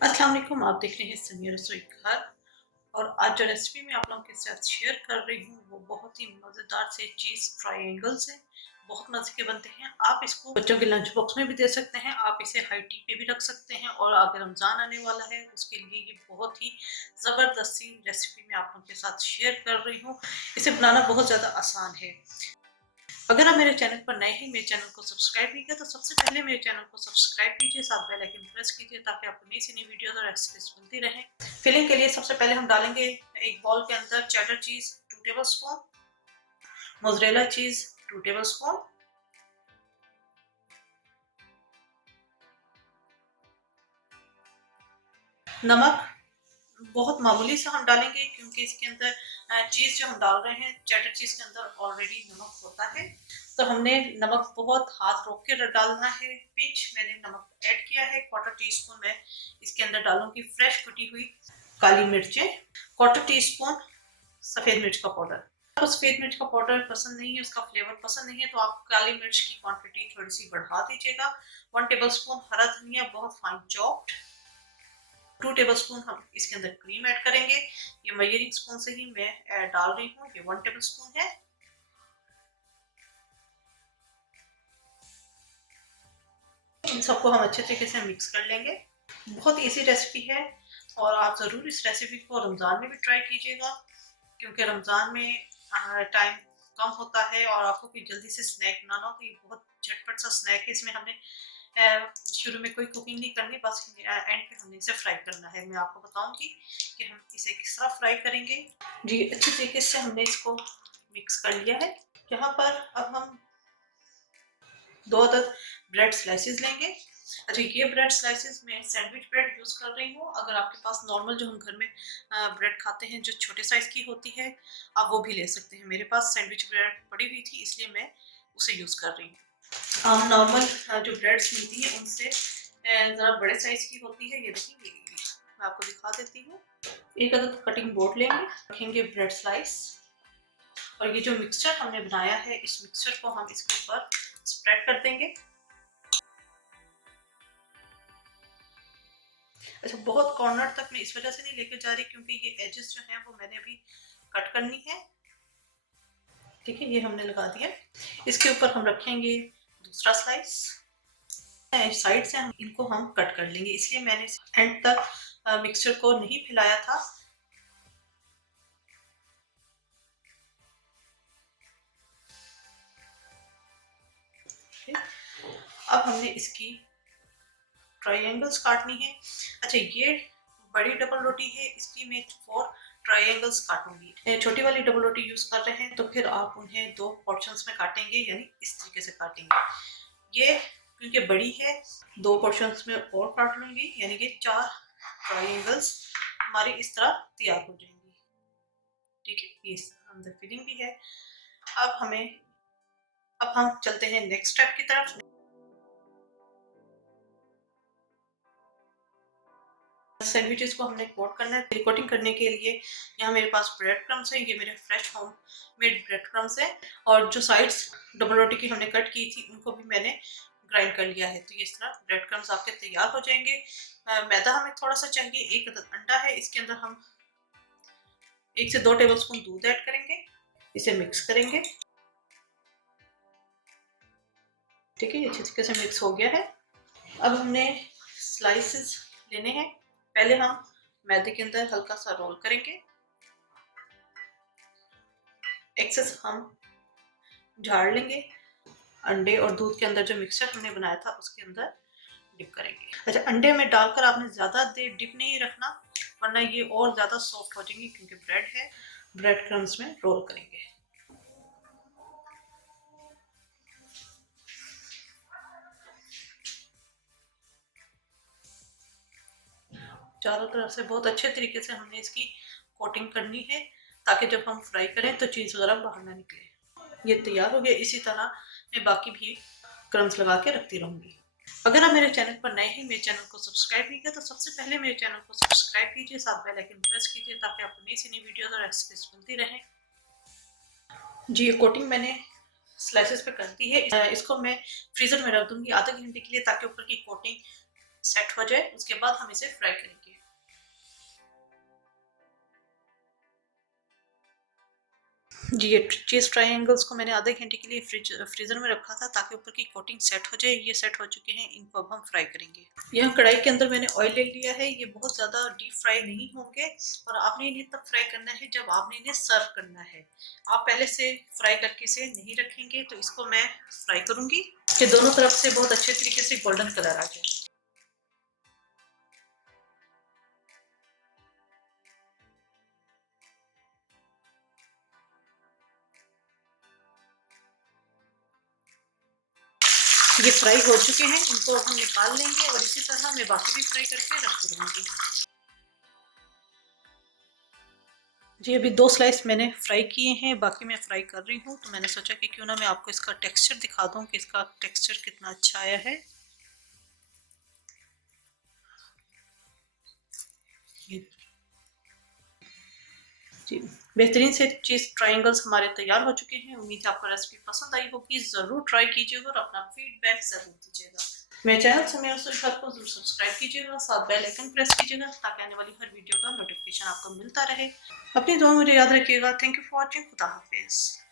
अस्सलाम वालेकुम। आप देख रहे हैं समीर रसोई घर। और आज जो रेसिपी मैं आप लोगों के साथ शेयर कर रही हूँ वो बहुत ही मज़ेदार से चीज़ ट्रायंगल्स हैं। बहुत मज़े के बनते हैं। आप इसको बच्चों के लंच बॉक्स में भी दे सकते हैं। आप इसे हाई टी पे भी रख सकते हैं। और आगे रमज़ान आने वाला है उसके लिए ये बहुत ही ज़बरदस्त सी रेसिपी मैं आप लोगों के साथ शेयर कर रही हूँ। इसे बनाना बहुत ज़्यादा आसान है। अगर आप मेरे चैनल पर नए हैं, मेरे चैनल को सब्सक्राइब नहीं किया तो सबसे पहले मेरे चैनल को सब्सक्राइब कीजिए, साथ बेल आइकन प्रेस कीजिए ताकि आपको नई से नई वीडियोस और रेसिपीज मिलती रहें। फिलिंग के लिए सबसे पहले हम डालेंगे एक बॉल के अंदर चेडर चीज 2 टेबलस्पून, मोज़रेला चीज 2 टेबलस्पून, नमक बहुत मामूली सा हम डालेंगे क्योंकि इसके अंदर चीज़ जो हम डाल रहे हैं चेडर चीज़ के अंदर ऑलरेडी नमक होता है। तो हमने नमक बहुत हाथ रोक के डालना है। पिंच मैंने नमक ऐड किया है। 1/4 टीस्पून मैं इसके अंदर डालूंगी फ्रेश कुटी हुई काली मिर्चें, 1/4 टीस्पून सफ़ेद मिर्च का पाउडर। आपको सफ़ेद मिर्च का पाउडर पसंद नहीं है, उसका फ्लेवर पसंद नहीं है तो आप काली मिर्च की क्वांटिटी थोड़ी सी बढ़ा दीजिएगा। 1 टेबलस्पून हरा धनिया बहुत फाइन चॉप्ड, 2 टेबलस्पून हम इसके अंदर क्रीम ऐड करेंगे। ये मेजरिंग स्पून से ही मैं डाल रही हूँ। ये 1 टेबलस्पून है। इन सबको हम अच्छे तरीके से मिक्स कर लेंगे। बहुत इजी रेसिपी है और आप ज़रूर इस रेसिपी को रमज़ान में भी ट्राई कीजिएगा क्योंकि रमज़ान में टाइम कम होता है और आपको कोई जल्दी से स्नैक बनाना हो तो ये बहुत झटपट सा स्नैक है। इसमें हमने शुरू में कोई कुकिंग नहीं करनी, बस एंड पे हमने इसे फ्राई करना है। मैं आपको बताऊंगी कि हम इसे किस तरह फ्राई करेंगे। जी, अच्छी तरीके से हमने इसको मिक्स कर लिया है। यहाँ पर अब हम 2 अदद ब्रेड स्लाइसेस लेंगे। अच्छा, ये ब्रेड स्लाइसेस मैं सैंडविच ब्रेड यूज़ कर रही हूँ। अगर आपके पास नॉर्मल जो हम घर में ब्रेड खाते हैं जो छोटे साइज़ की होती है, आप वो भी ले सकते हैं। मेरे पास सैंडविच ब्रेड पड़ी हुई थी इसलिए मैं उसे यूज़ कर रही हूँ। नॉर्मल जो ब्रेड्स मिलती हैं उनसे ज़रा बड़े साइज़ की होती है। ये देखिए, मैं आपको दिखा देती हूँ। एक अदद कटिंग बोर्ड लेंगे, रखेंगे ब्रेड स्लाइस और ये जो मिक्सचर हमने बनाया है इस मिक्सचर को हम इसके ऊपर स्प्रेड कर देंगे। अच्छा, बहुत कॉर्नर तक मैं इस वजह से नहीं लेके जा रही क्योंकि ये एजेस जो हैं वो मैंने अभी कट करनी है। ठीक है, ये हमने लगा दिया। इसके ऊपर हम रखेंगे दूसरा स्लाइस। साइड से हम इनको हम कट कर लेंगे, इसलिए मैंने एंड तक मिक्सचर को नहीं फैलाया था। अब हमने इसकी ट्रायंगल्स काटनी है। अच्छा, ये बड़ी डबल रोटी है, इसकी मैं 4 ट्रायंगल्स काटूंगी। छोटी वाली डबल रोटी यूज कर रहे हैं तो फिर आप उन्हें 2 पोर्शंस में काटेंगे, यानी इस तरीके से काटेंगे। ये क्योंकि बड़ी है 2 पोर्शंस में और काट लूंगी, यानी कि 4 ट्रायंगल्स हमारी इस तरह तैयार हो जाएंगी। ठीक है, ये अंदर फिलिंग भी है। अब हम चलते हैं नेक्स्ट स्टेप की तरफ। सैंडविचेस को हमने कोट करना है। कोटिंग करने के लिए यहाँ मेरे पास ब्रेड क्रम्स है। ये मेरे fresh home made bread crumbs है। और जो साइड्स डबल रोटी की हमने कट की थी उनको भी मैंने ग्राइंड कर लिया है। तो ये इस तरह ब्रेड क्रम्स आपके तैयार हो जाएंगे। मैदा हमें थोड़ा सा चाहिए। एक अंडा है, इसके अंदर हम 1 से 2 टेबलस्पून दूध ऐड करेंगे। इसे मिक्स करेंगे। ठीक है, ये अच्छे तरीके से मिक्स हो गया है। अब हमने स्लाइसेस लेने हैं। पहले हम मैदे के अंदर हल्का सा रोल करेंगे। एक्सेस हम झाड़ लेंगे। अंडे और दूध के अंदर जो मिक्सचर हमने बनाया था उसके अंदर डिप करेंगे। अच्छा, अंडे में डालकर आपने ज़्यादा देर डिप नहीं रखना वरना ये और ज़्यादा सॉफ्ट हो जाएंगी क्योंकि ब्रेड है। ब्रेड क्रम्स में रोल करेंगे। चारों तरफ से बहुत अच्छे तरीके से हमने इसकी कोटिंग करनी है ताकि जब हम फ्राई करें तो चीज़ वगैरह बाहर ना निकले। ये तैयार हो गया। इसी तरह मैं बाकी भी क्रम्स लगा के रखती रहूँगी। अगर आप मेरे चैनल पर नए हैं, मेरे चैनल को सब्सक्राइब नहीं किया तो सबसे पहले मेरे चैनल को सब्सक्राइब कीजिए, साथ बेल आइकन प्रेस कीजिए ताकि आपको नई से नई वीडियोस और रेसिपीज मिलती रहें। जी, ये कोटिंग मैंने स्लाइसेस पे कर दी है। इसको मैं फ्रीजर में रख दूंगी आधे घंटे के लिए ताकि ऊपर की कोटिंग सेट हो जाए, उसके बाद हम इसे फ्राई करेंगे। जी, ये चीज़ ट्रायंगल्स को मैंने आधे घंटे के लिए फ्रीज़र में रखा था ताकि ऊपर की कोटिंग सेट हो जाए। ये सेट हो चुके हैं, इनको अब हम फ्राई करेंगे। यहाँ कढ़ाई के अंदर मैंने ऑयल ले लिया है। ये बहुत ज़्यादा डीप फ्राई नहीं होंगे और आपने इन्हें तब फ्राई करना है जब आपने इन्हें सर्व करना है। आप पहले से फ्राई करके इसे नहीं रखेंगे तो इसको मैं फ्राई करूँगी कि दोनों तरफ से बहुत अच्छे तरीके से गोल्डन कलर आ जाए। ये फ्राई हो चुके हैं, इनको अब हम निकाल लेंगे और इसी तरह मैं बाकी भी फ्राई करके रख दूँगी। जी, अभी 2 स्लाइस मैंने फ्राई किए हैं, बाकी मैं फ्राई कर रही हूँ, तो मैंने सोचा कि क्यों ना मैं आपको इसका टेक्सचर दिखा दूँ कि इसका टेक्सचर कितना अच्छा आया है। ये जी, बेहतरीन से चीज़ ट्रायंगल्स हमारे तैयार हो चुके हैं। उम्मीद है आपको रेसिपी पसंद आई होगी। ज़रूर ट्राई कीजिएगा और अपना फीडबैक ज़रूर दीजिएगा। मेरे चैनल समय और को ज़रूर सब्सक्राइब कीजिएगा, साथ बेल आइकन प्रेस कीजिएगा ताकि आने वाली हर वीडियो का नोटिफिकेशन आपको मिलता रहे। अपनी दुआ मुझे याद रखिएगा। Thank you for watching. खुदा हाफिज़।